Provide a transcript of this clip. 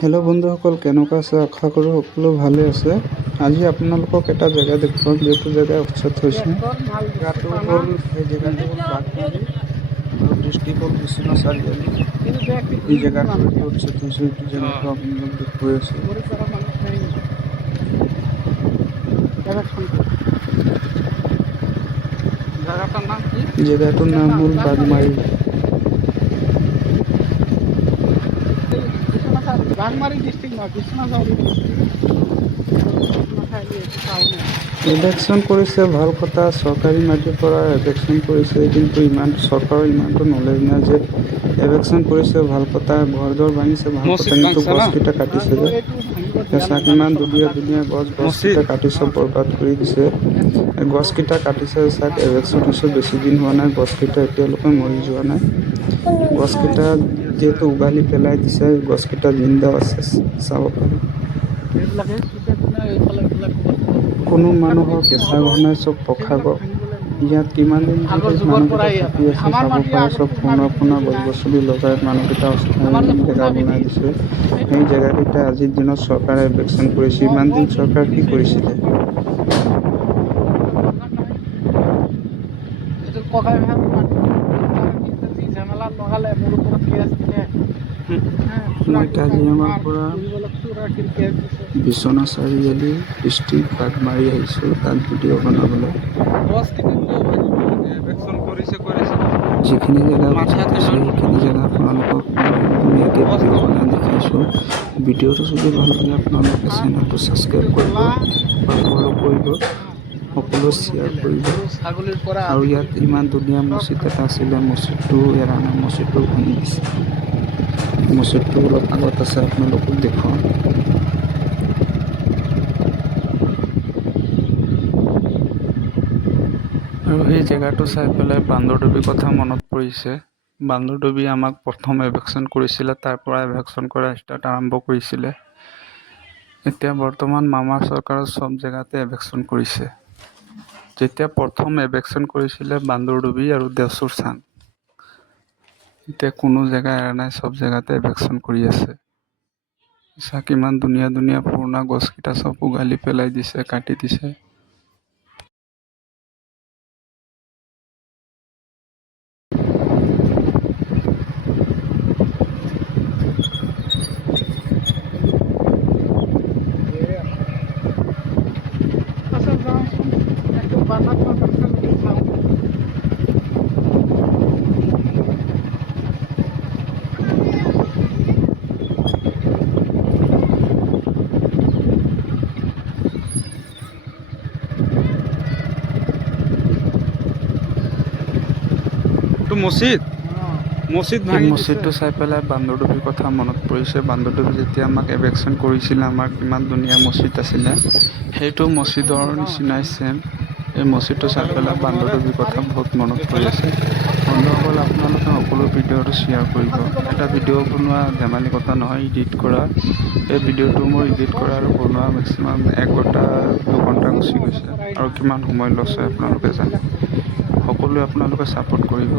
Hello' বন্ধুসকল, কেনেকুৱা আছে? আশা কৰোঁ সকলো ভালে আছে। আজি আপোনালোকক এটা জেগা দেখুৱাম, যিটো জেগা উচ্ছেদ হৈছে। জেগাটো হ'ল বাঘমাৰী আৰু ডিষ্ট্ৰিক্ট হ'ল বিশ্বনাথ চাৰিআলি। এই জেগাটো এতিয়া উচ্ছেদ হৈছে। এইটো জেগাটো আপোনালোক দেখুৱাই আছে। জেগাটোৰ নাম হ'ল বাঘমাৰী। বাঘমাৰী ডিষ্ট্ৰিক্ট নহয়, বিশ্বনাথ এভেকশ্যন কৰিছে, ভাল কথা। চৰকাৰী মাটিৰ পৰা এভেকশ্যন কৰিছে, কিন্তু চৰকাৰৰ ইমানটো নলেজ নাই যে এভেকশ্যন কৰিছে ভাল কথা, ঘৰ দৰ ভাঙিছে ভাল কথা, কিন্তু গছকেইটা কাটিছে যে। চাক ইমান ধুনীয়া ধুনীয়া গছকেইটা কাটি চব বৰবাদ কৰি দিছে। গছকেইটা কাটিছে, চাক এভেকশ্যন হৈছে, বেছি দিন হোৱা নাই, গছকেইটা এতিয়ালৈকে মৰি যোৱা নাই। গছকেইটা যিহেতু উঘালি পেলাই দিছে, গছকেইটা জিন্দাও আছে, চাব পাৰি। কোনো মানুহৰ কেঁচা ঘৰ নাই, চব পকা ঘৰ। ইয়াত কিমান দিন ধৰি মানুহকেইটা থাকি আছে চাব পাৰে। চব পোনা গছ-গছনি লগাই মানুহকেইটা অস্থায়ী জেগা বনাই দিছে। সেই জেগাকেইটা আজিৰ দিনত চৰকাৰে এভেকশ্যন কৰিছে। ইমান দিন চৰকাৰ কি কৰিছিলে? মই কাজিৰঙাৰ পৰা বিশ্বনাথ চাৰিআলি ডিষ্ট্ৰিক্ট বাঘমাৰী আহিছোঁ, তাত ভিডিঅ' বনাবলৈ। যিখিনি জেগা উচ্ছেদ হৈছে সেইখিনি জেগা আপোনালোকক মই ধুনীয়াকৈ ভিডিঅ' বনাই দেখাইছোঁ। ভিডিঅ'টো যদি ভাল লাগে আপোনালোকে চেনেলটো ছাবস্ক্ৰাইব কৰিব বা ফ'ল' কৰিব, সকলো শ্বেয়াৰ কৰিব। আৰু ইয়াত ইমান ধুনীয়া মছজিদ এটা আছিলে, মছজিদটো এৰা নাই, মছজিদটো ভাঙি দিছে। মছজিদটো অলপ আগত আছে, আপোনালোকক দেখুৱাম। আৰু সেই জেগাটো চাই পেলাই বান্দৰডুবিৰ কথা মনত পৰিছে। বান্দৰডুবি আমাক প্ৰথম এভেকশ্যন কৰিছিলে, তাৰ পৰা এভেকশ্যন কৰা ষ্টাৰ্ট আৰম্ভ কৰিছিলে। এতিয়া বৰ্তমান মামাৰ চৰকাৰৰ চব জেগাতে এভেকশ্যন কৰিছে। যেতিয়া প্ৰথম এভেকশ্যন কৰিছিলে বান্দৰডুবি আৰু দেওচুৰ চাং, এতিয়া কোনো জেগা এৰা নাই, চব জেগাতে এভেকশ্যন কৰি আছে। চাক ইমান ধুনীয়া ধুনীয়া পুৰণা গছকেইটা চব উঘালি পেলাই দিছে, কাটি দিছে। এই মছজিদটো চাই পেলাই বান্দৰডুবিৰ কথা মনত পৰিছে। বান্দৰডুবি যেতিয়া আমাক এভেকশ্যন কৰিছিলে, আমাক ইমান ধুনীয়া মছজিদ আছিলে, সেইটো মছজিদৰ নিচিনাই ছেম। এই মছজিদটো চাই পেলাই বান্দৰডুবিৰ কথা বহুত মনত পৰি আছে। বন্ধুসকল, আপোনালোকে সকলো ভিডিঅ'টো শ্বেয়াৰ কৰিব। এটা ভিডিঅ' বনোৱা ধেমালি কথা নহয়, এডিট কৰা। এই ভিডিঅ'টো মোৰ এডিট কৰা আৰু বনোৱা মেক্সিমাম 1 ঘণ্টা 2 ঘণ্টা গুচি গৈছে। আৰু কিমান সময় লছ হয় আপোনালোকে জানে। সকলোৱে আপোনালোকে ছাপোৰ্ট কৰিব।